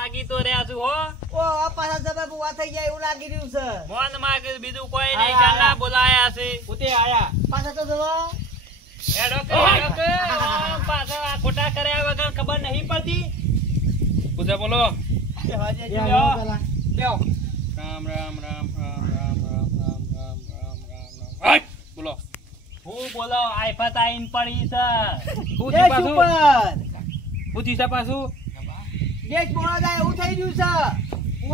માગી તો રહ્યા છું હો. ઓ આ પાછા જબર બુવા થઈ ગયા એવું લાગી રહ્યું છે. મોન માગી બીજું કોઈ નહીં. ચાલના બોલાયા છે. ઉતે આયા પાછા તો જવો હેડો કે પાછા આ ખોટા કર્યા વગર ખબર નહીં પડતી. પૂજા બોલો. બેહો રામ રામ રામ રામ રામ રામ રામ રામ રામ રામ રામ. બોલો. હું બોલો આઈફત આઈન પડી છે. હું એ પાછું ઉપર હું દીસા પાછું ગેસ બોલા જાય એવું થઈ રહ્યું છે.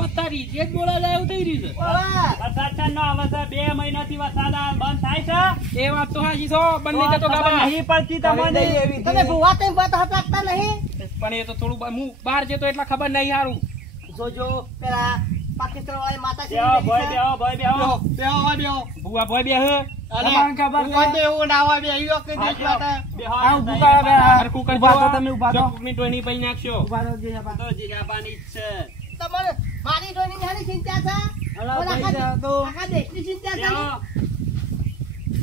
ઓતારી જેટ બોલા જાય એવું થઈ રહ્યું છે. ઓવા વરસાદ ચાલનો આવે છે. 2 મહિનાથી વરસાદ બંધ થાય છે. એ વાત તો હાચી છો બંને જતો ગાબા નહીં પડતી તમને. તમે ભુવા તેમ વાત હાથ રાખતા નહીં. પણ એ તો થોડું હું બહાર જતો એટલે ખબર નહીં હારું. જોજો પેલા પાકિસ્તાન વાળી માતા બેહો ભાઈ બેહો ભાઈ બેહો. બેહો હોય બેહો ભુવા ભોય બે હે તમને ખબર છે એવું ના હોય બે આવ્યો કે દેશ માટે બેહો. આ ઊભું કરો બે હરકુ કરજો. ઉભા તો તમે ઉભા તો. ચોકની ટોયની પઈ નાખશો. ઉભા તો જે આપા તો જીજાબાની જ છે. તમારે મારી ડોની નાની ચિંતા છે અલા ઓલા ભાઈ જા તો. આખા દેશની ચિંતા છે બેહો.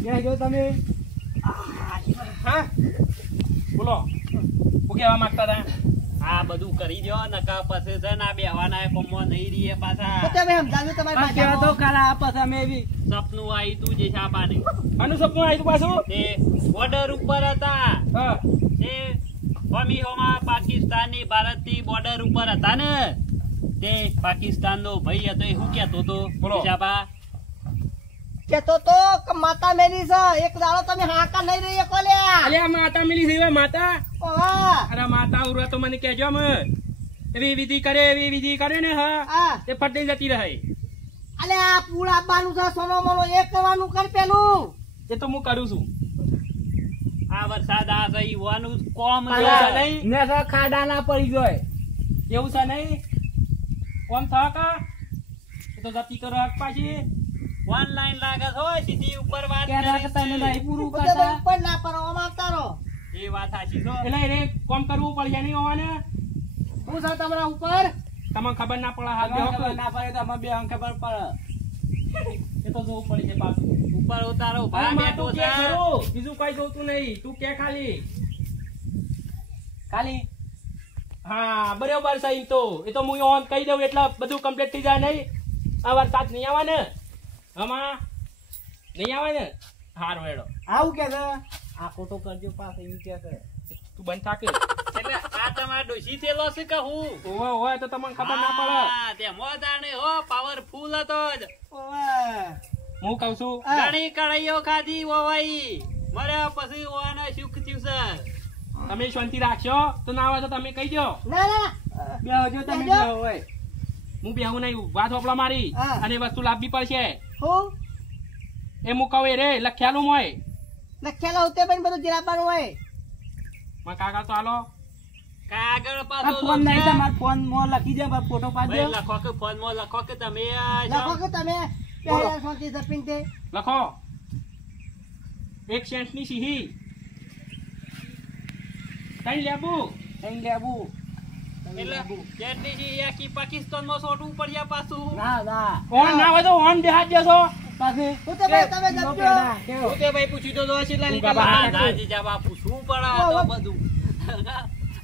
બેહજો તમે હા બોલો હું કેવા માંગતા હતા. આ બધું કરી દો નકા પછી છે ને આ બેહવાના કોમમાં નહીં રહીએ તો પાછા. તમે સમજાવ્યું તમારી કેવા તો ભાષામાં કાલા પછી અમે બી સપનું આવ્યું તું જીજાબાને. આનું સપનું આવ્યું પાછું. તે બોર્ડર ઉપર હતા. હા તે અમીહોમાં પાકિસ્તાનની ભારતની બોર્ડર ઉપર હતા ને તે પાકિસ્તાનનો ભાઈ હતો. એ શું કહેતો હતો બોલો. જીજાબા? કેતો તો કે માતા મેલી છે એક દાડો તમે હાકા નહીં રહી શકો લ્યા અલ્યા માતા મિલી છે માતા. ઓવા અરે માતા ઉરા તો મને કહેજો અમે એવી વિધિ કરે ને હા આ તે ફટી જતી રહે. અલે આ પૂળા બાનું છે સોનો મોનો એક કરવાનું કર પેલું એ તો હું કરું છું. આ વરસાદ આ ગઈ હોવાનું કોમ એવું છે છે. નહીં? ને ખાડા ના પડી ગયો એવું છે નહીં કોમ થા કા એ તો જતી કરો હક પાછી ઓનલાઈન લાગે છે હોય સીધી ઉપર વાત કે કરે રાખતા છે. નહીં પૂરું બધા કરતા ઉપર ના પરવા માંગતા રહો એ વાત સાચી છે. એટલે એને કોમ કરવું પડશે નહીં હોવાને. હું છે તમારા ઉપર તમને ખબર ના પડે હાલ બેહો કે. ના પડે તો અમે બે ખબર પડે એ તો જોવું પડશે પાછું. ઉપર ઉતારો અરે ભા માં બેઠો તું છે. કે ખરું, બીજું કઈ જોતું નહીં તું કે ખાલી હા બરોબર છે એમ તો એ તો હું ઓન કહી દઉં એટલે બધું કમ્પ્લીટ થઈ જાય નહીં. આ વરસાદ નહીં આવે ને હમણાં નહીં આવે ને હારું હેડો આવું કે છે આ ફોટો કરજો પાસ એવું કે છે તું બંધ થાકે. એટલે આ તમારા ડોશી થયેલો છે કે હું? હોય તો તમને ખબર ના પડે. હા, તે મોજાણે હો પાવરફુલ હતો જ. ઓવે હું કઉ છું હા. ઘણી કળાઈઓ ખાધી હોવાઈ મર્યા પછી ઓને સુખ થયું છે. તમે શાંતિ રાખશો તો ના આવે તો તમે કહી દો. ના ના બેહજો તમે બેહો હોય હું બેહું નહીં વાત હોપલા મારી હા. અને વસ્તુ લાવવી પડશે હું એ હું કહું એ રે લખ્યાલું હોય લખ્યાલા ઉતે પણ બધું જીરાબાનું હોય માં કાકા તો હાલો કાગળ પાછો ફોન નહીં લખો. તમારા ફોન માં લખી દે ફોટો પાડી ભાઈ લખો કે ફોનમાં લખો કે તમે આ લખો કે તમે પહેલા શાંતિ જપીન તે લખો 1 સેન્ટની સીહી 3 લેબુ એટલે જેટલી છે એ આખી પાકિસ્તાનમાં છોટવું પડ્યા પાછું. ના ના ઓન ના હોય તો ઓન બેહાડ દેશો પાછી હું તો ભાઈ તમે જપજો હું તે ભાઈ પૂછી તો કેટલા હા, ના જીજાબા પૂછવું પડે આ તો બધું.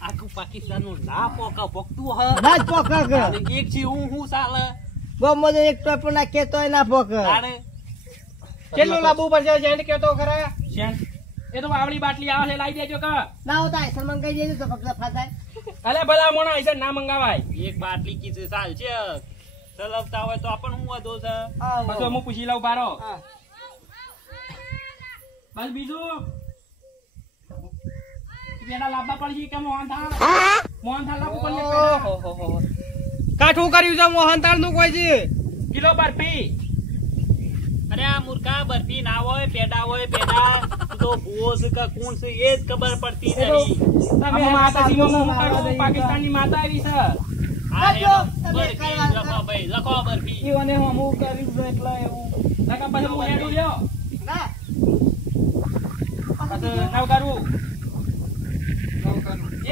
આખું પાકિસ્તાનનું ના પોકા પોકતું હ. રાજ પોકર અને એક છે હું ચાલે ગમો એક ટોપ ના કેતોય ના પોકર તારે કેટલું લાવવું પડશે સેન્ટ કેતો ખરા સેન્ટ એ તો આવડી બાટલી આવે છે લાવી દેજો કે ના હોતા સલમાન કહી દેજો તો ફક્ત ફાતાય અલે ભલા મોણા આઈસે ના મંગાવાય એક બાટલી કીધું ચાલશે ચલાવતા હોય તો આપણને હું વધુ છે. પછી હું પૂછી લઉં બારો હા બસ બીજું પેલા લાવવા પડશે કે મોહનથાળ લાવવું પડશે પેલા. કાઠું કર્યું છે મોહનતાળ નું કોઈ છે કિલો બરફી અરે આ મૂર્ખા બરફી ના હોય પેડા તો ભૂવો છે કે કોણ છે એ જ ખબર પડતી નહીં. તમે માતાજીમાં હું કરું પાકિસ્તાનની માતા આવી છે હા, લખો, હેડો, તમે બરફી કઈ લખો ભાઈ લખો બરફી. ઈવને હમું કર્યું છે એટલે એવું નકા પછી હું હેડું લ્યો ના પછી નવ કરું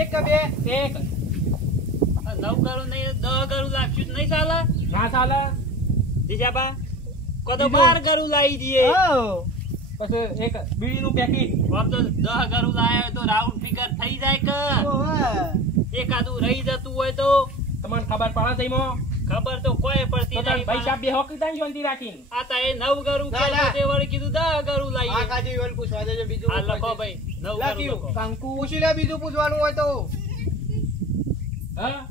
એક કે બે એક 9 કરું નહીં 10 કરું લાગશું તો નહીં ચાલે ના ચાલે જીજાબા કદો 12 કરું લાવી દઈએ. પછી એક બીડીનું પેકેટ આમ તો 10 કરું લાવ્યો તો રાઉન્ડ ફિગર થઈ જાય કે એકાદું રહી જતું હોય તો તમને ખબર પડે છે એમાં? ખબર તો કોઈ પડતી તો તાર નહીં ભાઈ પણ સાહેબ બે હોકી દાન શાંતિ રાખીને. આ તા એ 9 ગરું ના, ના. તે વળી કીધું 10 ગરું લાવીએ. આ કાજી ઈવન પૂછવા દેજો બીજું આ કોઈ લખો છે. ભાઈ 9 ગરું લખ્યું. લખો. કંકુ પૂછી લે બીજું પૂછવાનું હોય તો હા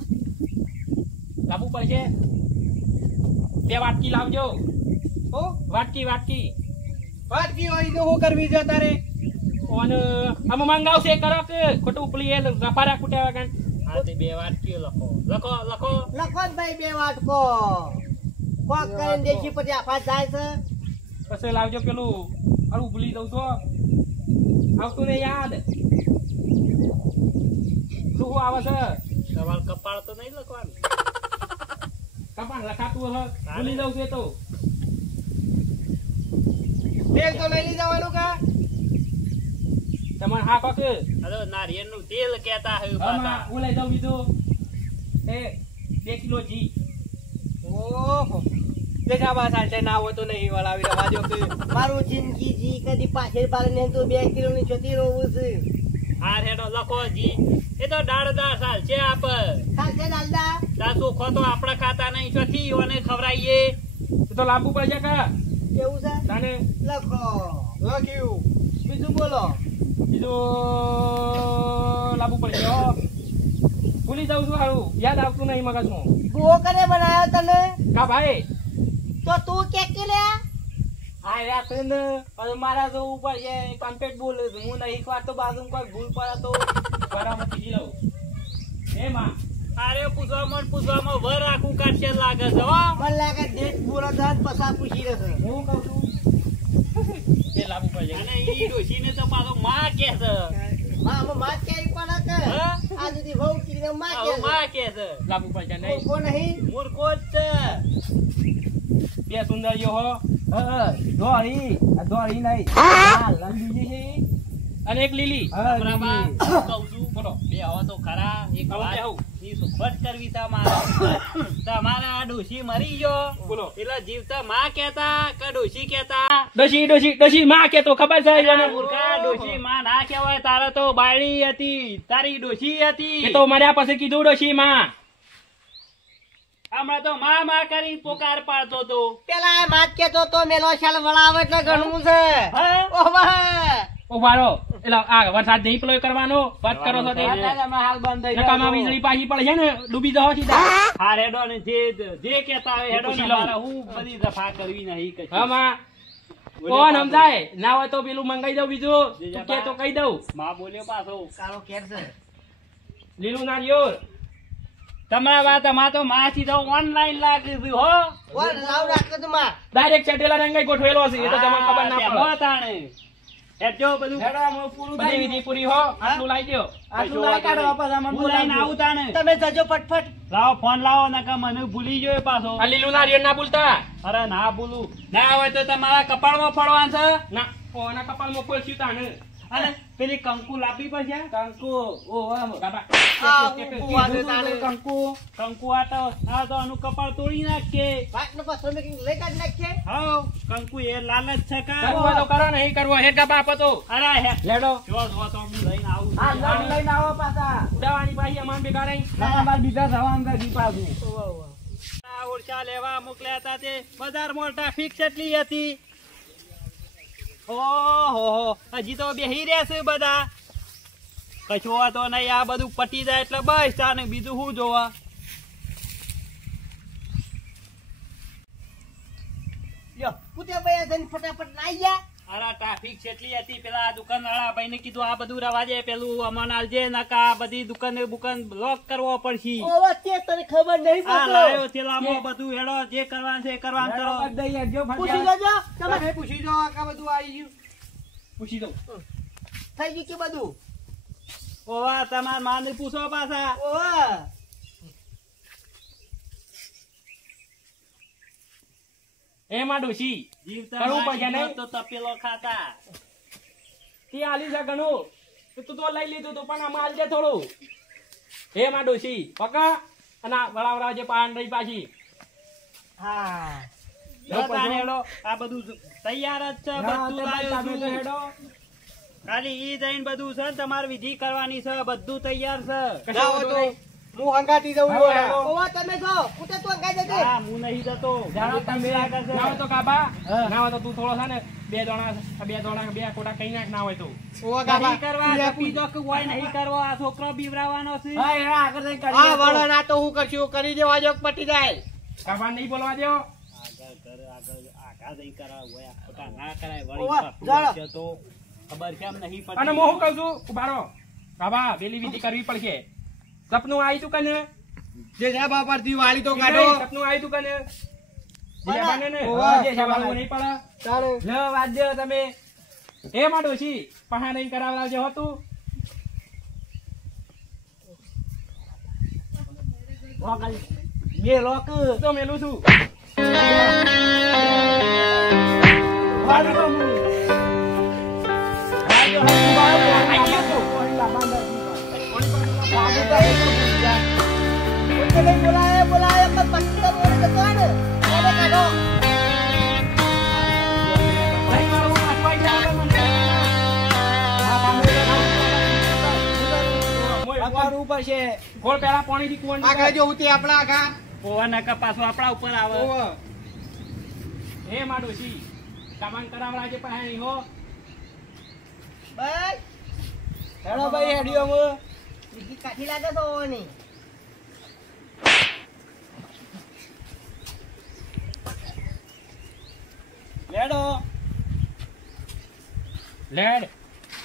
લાવવું પડશે. 2 વાટકી લાવજો. હો વાટકી વાત કી હોય તો શું કરવી છે તારે અને આમાં મંગાવશે કરો કે ખોટું પેલી એ રફારા કુટ્યા વગર. હા તે 2 વાટકીઓ લખો. લખો લખો જ ભાઈ 2 વાટકો કોક કરીને દેશી પછી આફા જાય છે. પછી લાવજો પેલું અરું ભૂલી દઉં છો આવતું ને યાદ શું આવે છે તમાર કપાળ તો નહીં લખવાનું. કપાણ લખાતું હશે ભૂલી દઉં છું એ તો. તેલ તો લઈ લઈ જવાનું કા તમારે હા કોક અરે નારિયેળનું તેલ કહેતા હે આમાં પાછા. હું લઈ જાઉં બીજું એ 2 કિલો ઘી. ઓહો દેખા બા સાચે ના હોય તો નહીં વળાવી રવા દો કે મારું જિંદગી જી કદી પાછળ પાડે ને તો 2 કિલો ની જતી રહું છે. હા રેડો લખો જી. એ તો દાળ સાલ છે આપ. ચાલશે દાદા. તા ચોખ્ખો તો આપણા ખાતા નહીં ચોથી ઓને ખવડાવીએ. એ તો લાવવું પડશે કા કેવું છે તાને લખો. લખ્યું બીજું બોલો. બીજું લાવવું પડશે હો. ભૂલી જાઉં છું હારું યાદ આવતું નહીં મગજમાં. બહુ કરે બનાવ્યો તને કા ભાઈ તો તું કે લે. હા યાર તું હવે મારા તો ઉપર છે કમ્પ્લીટ બોલ હું નહીં વાર તો બાજુ કોઈ ભૂલ પડે તો બરાબર કીધી લઉં એ માં અરે પૂછવામાં વર આખું કાઢશે લાગે છે હો. મને લાગે ડેટ પૂરો થાય ને પછા પૂછી રહેશે. હું કહું છું એ લાવવું પડશે. અને ઈ ડોશીને તો પાછો માં કે છે. માં અમે માં કેવી પડે કે હા? આ સુધી બહુ કીધું માં આવો કે માં કે છે. લાવવું પડશે નહીં. કો નહીં મૂર્ખો જ છે. 2 સુંદરીઓ હો દોરી નહીં અને એક લીલી. બરાબર. કહું છું બોલો બે આવો તો ખરા. એક આવો વાત કે આવું? ઈ સુખદ કરવી તમારે. તમારા આ ડોશી મરી ગયો બોલો. એટલે જીવતા માં કેતા કે ડોશી કેતા? ડોશી માં કે તો ખબર છે એને. મૂર્ખા ડોશી માં ના કહેવાય. તારે તો બાયડી હતી, તારી ડોશી હતી. એ તો મર્યા પછી કીધું ડોશી માં. હમણાં તો માં કરી પોકાર પાડતો તો. પેલા એ માત કેતો તો મેલો શાલ વળાવે એટલે ઘણું છે. હા? ઓ ભાઈ ઉભારો એટલે આ વરસાદ નહીં પેલો કરવાનો વાત કરો છો તે. હાલ બંધ થઈ નકામા વીજળી પાછી પડે છે ને ડૂબી જાઓ સીધા. હા રેડો ને જે કેતા હોય હેડો ને. પૂછી લઉં. મારે હું બધી દફા કરવી નહીં કશી. હા માં કોણ સમજાય ના હોય તો પેલું મંગાઈ દઉં બીજું તું કે તો કહી દઉં. માં બોલ્યો પાછો. કાળો કેર છે. લીલું નારિયેળ તમારા વાત અમાર તો માં સીધો ઓનલાઈન લાગી છે હો. કોણ લાવ રાખે તું માં. ડાયરેક્ટ ચેટેલા રંગાઈ ગોઠવેલો છે એ તો તમને ખબર ના હા, પડે. તેમાં તાણે. હેડજો બધું. બધી વિધિ પૂરી હો આટલું લાવી દો. હું લઈને આવું તાણે. તમે જજો ફટફટ. લાવો ફોન લાવો નકર મને ભૂલી ગયો પાછો. આ લીલું નારિયેળ ના ભૂલતા. અરે ના ભૂલું. ના હોય તો તમારા કપાળમાં ફળવાનું છે. ના ઓના કપાળમાં ખોલસ્યું તાને. અને પેલી કંકુ લાવવી પડશે. કંકુ ઓ બાબા આ બુવા દે તાણે. કંકુ આ તો આનું કપાળ તોડી નાખે. વાતનો પાછો મેં કંઈક લઈ કાઢી નાખીએ. હાઉ કંકુ એ લાલચ છે કા. કરવું હોય તો કરો નહીં કરવું હોય હેડ બાપ હતો. અરે હે લેડો જો જો તો હું લઈને આવું છું. હા લઈને આવો પાછા. ઉડાવાની પાછી અમાર ભેગા રહી. આ ઓરછા લેવા મોકલ્યા હતા તે બજારમાં ટ્રાફિક કેટલી હતી. ઓહો હજી તો બેહી રહ્યા છે બધા. કશું વાતો નહીં. આ બધું પટી જાય એટલે બસ તાને બીજું શું જોવા. લ્યો કુતે ભાઈ જઈને ફટાફટ નાઈ જા. અરે ટ્રાફિક કેટલી હતી. પેલા દુકાનવાળા ભાઈને કીધું આ બધું રવાજે પેલું અમન આલજે નકા બધી દુકાન બ્લોક કરવો પડશે. ઓવા તે તને ખબર નહીં આ પડતો. લાયો થેલામાં બધું હેડો જે કરવાનું છે એ કરવાનું કરો. પૂછી લેજો. તમે પૂછી જો આ બધું આવી ગયું પૂછી દઉં. થઈ ગયું કે બધું. ઓવા તમાર માને પૂછો પાછા. ઓવા એમાં ડોશી જીવતા કરવું પડશે માગી નહીં? તો તપેલો ખાતા. તે આલી છે ઘણું તો તું તો લઈ લીધું તું પણ આમાં આલજે થોડું. એમાં ડોશી પકા અને આ વળાવડા જે પાન રહી પાછી. હા જતા હેડો. આ બધું તૈયાર જ છે. બધું લાયો છું. ખાલી ઈ જઈને બધું છે ને તમારે વિધિ કરવાની છે. બધું તૈયાર છે. ના હોય તો હું હંગાતી જઉં છું. હા. ઓવા તમે જો ઉઠે તું અંગાઈ જજે. હા હું નહીં જતો જાણો તમે લાગે છે. ના હોય તો કાબા ના હોય તો તું થોડો છે ને બે કોટા કઈ નાખ ના હોય તો ઓવા કાકા. નહીં કરવા બીજો કે હોય નહીં કરવા આ છોકરો બીવરાવાનો છે હા, એના આગળ જઈને કરી આ દેતો. વળણ આ તો હું કરશું કરી દેવા જો પટી જાય. કાબા નહીં બોલવા દો. આગા જઈ કરાવ હોય આ ખોટા ના કરાય ઓવા, વળી જાણો. છે તો ખબર કેમ નહીં પડતી અને હું શું કહું છું ઉભારો કાબા પેલી વિધિ કરવી પડશે. સપનું આવી તું કને જે ધાબા પરથી વાળી તો નહીં, કાઢો. સપનું આવી તું કને જીયાબાને ને ઓવા. જે સાબાનું નહીં પડે ચાલે. લો વાદ્ય તમે એ માં ડોશી પહા નહીં કરાવડાવજો હતું બે લોક તો મેલું છું બોલાય પણ પટી તો બોલે જતો ને એને કાઢો. અખબાર ઉપર છે. ગોળ પેલા પાણી થી કુવાનું આગળ જો ઉતી આપણા આગળ. ઓવા નકા પાછું આપણા ઉપર આવે ઓવા. હે માં ડોશી સામાન કરાવડાવજે પહા નહીં હો બસ હેડો ભાઈ હેડિયો હું. બીજી કાઠી લાગે તો ઓવાની. લેડો. લેડ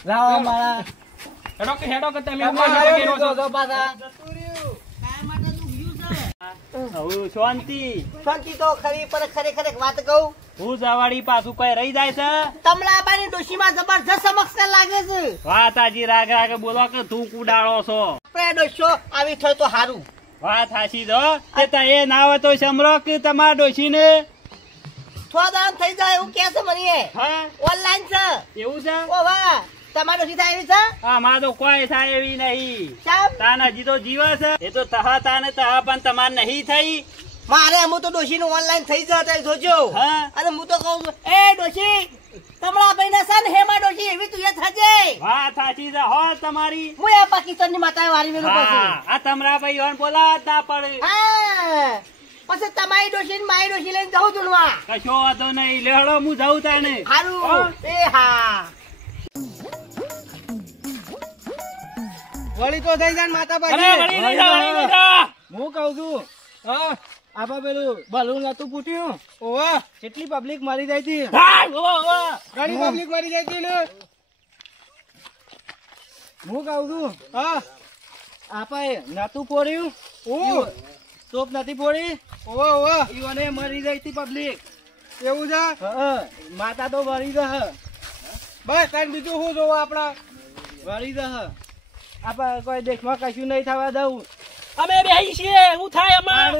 લાવો મારા. હેડો કે તમે આમાં ઉભા આવ્યો છો, દીધો તો પાછા. કાયા માટે દુખ્યું છે. હવે શાંતિ શાંતિ તો ખરી પણ ખરેખર એક વાત કહું, હું જવાડી પાછું કઈ રહી જાય છે તમલાબાની ડોશીમાં જબરજસ્ત સમસ્યા લાગે છે. વાત આજી રાગ રાગ બોલો કે તું કુડાળો છો આપણે ડોશો આવી થાય તો સારું. વાત હાચી જો એ ના હોય તો સમરો કે તમારા ડોશીને થોડા દામ થઈ જાય એવું કે છે મને. હા ઓનલાઈન છે. એવું છે ઓ વાહ તમારી ડોશી થાય એવી છે. આમાં તો કોઈ થાય એવી નહીં સાહેબ તાન હજી તો જીવે છે એ તો તહા તાને તહા પણ તમારે નહીં થઈ મારે અમુ તો ડોશીનું ઓનલાઈન થઈ જતા જોજો. હા અને હું તો કહું છું, એ ડોશી તમલા ભાઈ ના સન હેમા ડોશી એવી તું એ થજે. વાત સાચી છે હો તમારી હું એ પાકિસ્તાનની માતાએ વારી મેલું હા પછી. આ તમરા ભાઈ હોન બોલા ના પડે હા પછી તમારી ડોશી ને મારી ડોશી લઈને જવું ધૂણવા. કશો વાંધો નહીં લેહડો હું જાઉં તાને હારું એ હા વળી તો થઈ જાય ને માતા અરે પાછી. વળી લઈ જા, વળી લઈ જા. હું કહું છું હા આપા પેલું બલૂન નતું ફૂટ્યું. ઓવા કેટલી પબ્લિક મરી જાય હતી. હા, ઓ, ઓ. ઘણી પબ્લિક મરી જાય હતી ને. હું કહું છું હા આપા નતું ફોડ્યું. ટોપ નથી ફોડી. ઓવા ઓવા ઈવને મરી જાય હતી પબ્લિક. એવું છે માતા તો મરી જશે. બસ તાર બીજું શું જોવું આપડા મરી જશે. આપા કોઈ દેશમાં કશું નહીં થવા દઉં. અમે બેહી છીએ હું થાય અમાર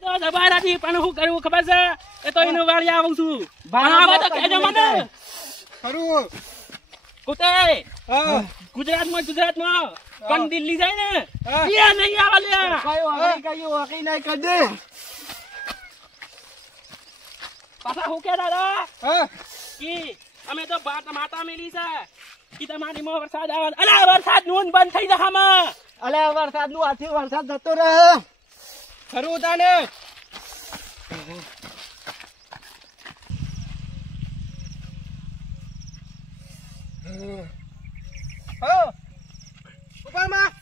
તો દબાઈ નથી પણ શું કરવું ખબર છે એ તો એનું વાળી આવું છું આવે તો કહેજો મને ખરું કુતે હા ગુજરાતમાં પણ દિલ્હી જાય ને હા. એ નહીં આવે લ્યા કયું વાકઈ નહીં કરી દે. પાછા હું કે દાદા હા કી અમે તો માતા મેલી છે કી તમારી માં વરસાદ આવે અલા વરસાદ નૂન બંધ થઈ જા હમા અલે વરસાદ નું આથી વરસાદ જતો રહે. ખરું તાને ઉપર માં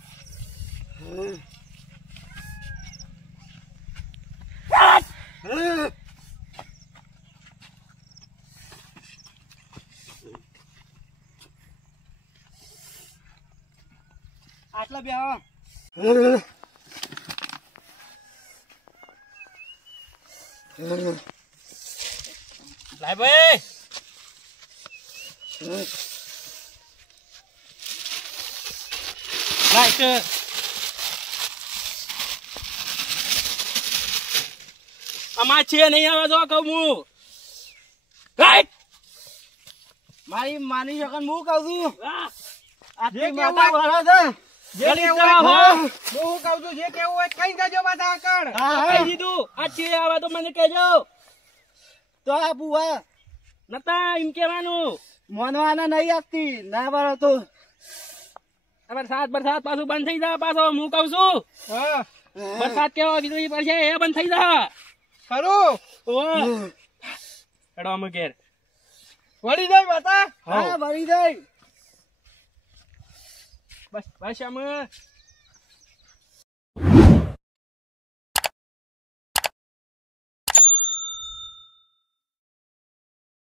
આટલા બે લાય ભાઈ લાઈટ અમાર છે નહીં આવે તો કહું હું લાઈટ મારી માની શકન હું કહું છું જે આટલી કેવું માતા હોય- વળે છે. જે ગલી કેવું ઉપર હોય, હું કહું છું જે કેવું હોય કઈ જજો માતા આગળ. કહી દીધું આ છે આવે તો મને કહેજો તો આ બુઆ નતા એમ કહેવાનું માનવાના નહીં આપતી ના વળે તો વરસાદ પાછું બંધ થઈ જા પાછો હું કઉ છું હા વરસાદ કેવો વીજળી પડશે એ બંધ થઈ જા ખરું ઓ હેડો અમે ઘેર વળી જાય માતા હા વળી જાય બસ અમે